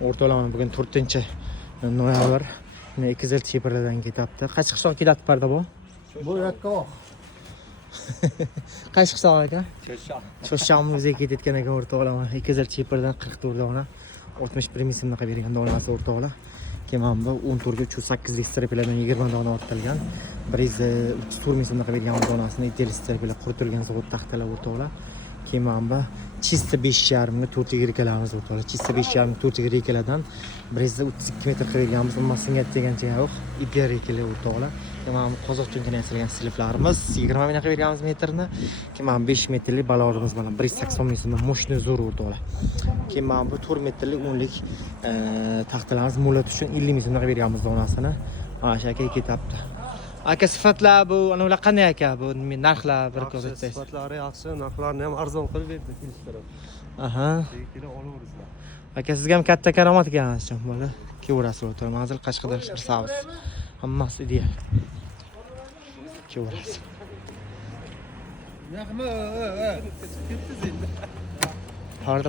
O'rtalama bugun 4-noyabr. 2 cheparlardan ketyapti. Qaysi qishloq ketadi parda bu? Bu yakka oq. Qaysi qishloq aka? Cho'shaq. Cho'shaq ketayotgan ekan o'rtalama 2 chepardan 44 dona. 61 ming so'mga bergan donasi o'rtoqlar. Keyin bu 14 ga 8 listraplardan 20 dona ortilgan. 134 ming so'mga bergan donasini 7 listraplar quritilgan zavod taxtalar o'rtoqlar. Keyin bu chista 5,5 ga 4 girkalarimiz o'rtoqlar. Chista 5,5 ga 4 girkalardan 132 metr qilganmiz. Ummasinga degancha yo'q. Iplar girkalar o'rtoqlar. Keyin qozoq tunkidan yasalgan sliplarimiz 20 mingga berganmiz metrni. Keyin 5 metrlik balorimiz bilan 180 ming so'mdan moshni zo'r o'rtoqlar. Keyin bu 4 metrlik 10lik taxtalarimiz mo'lat uchun 50 ming so'mga berganmiz donasini. Mana shu aka ketyapti. Aka sifatlar bu, ular qanday aka bu? Narxlar bir ko'rsatsangiz. Sifatlari yaxshi, narxlarni ham arzon qilib berdi kelish taraf. Aha. Kela olaverasizlar. Aka sizga ham katta karomat ekansiz, bola. Keverasiz o'rtoqlar. Manzil Qashqadaryo bir savs. Hammasi ideal. Keverasiz. Yaxmi, ketdi endi. Harda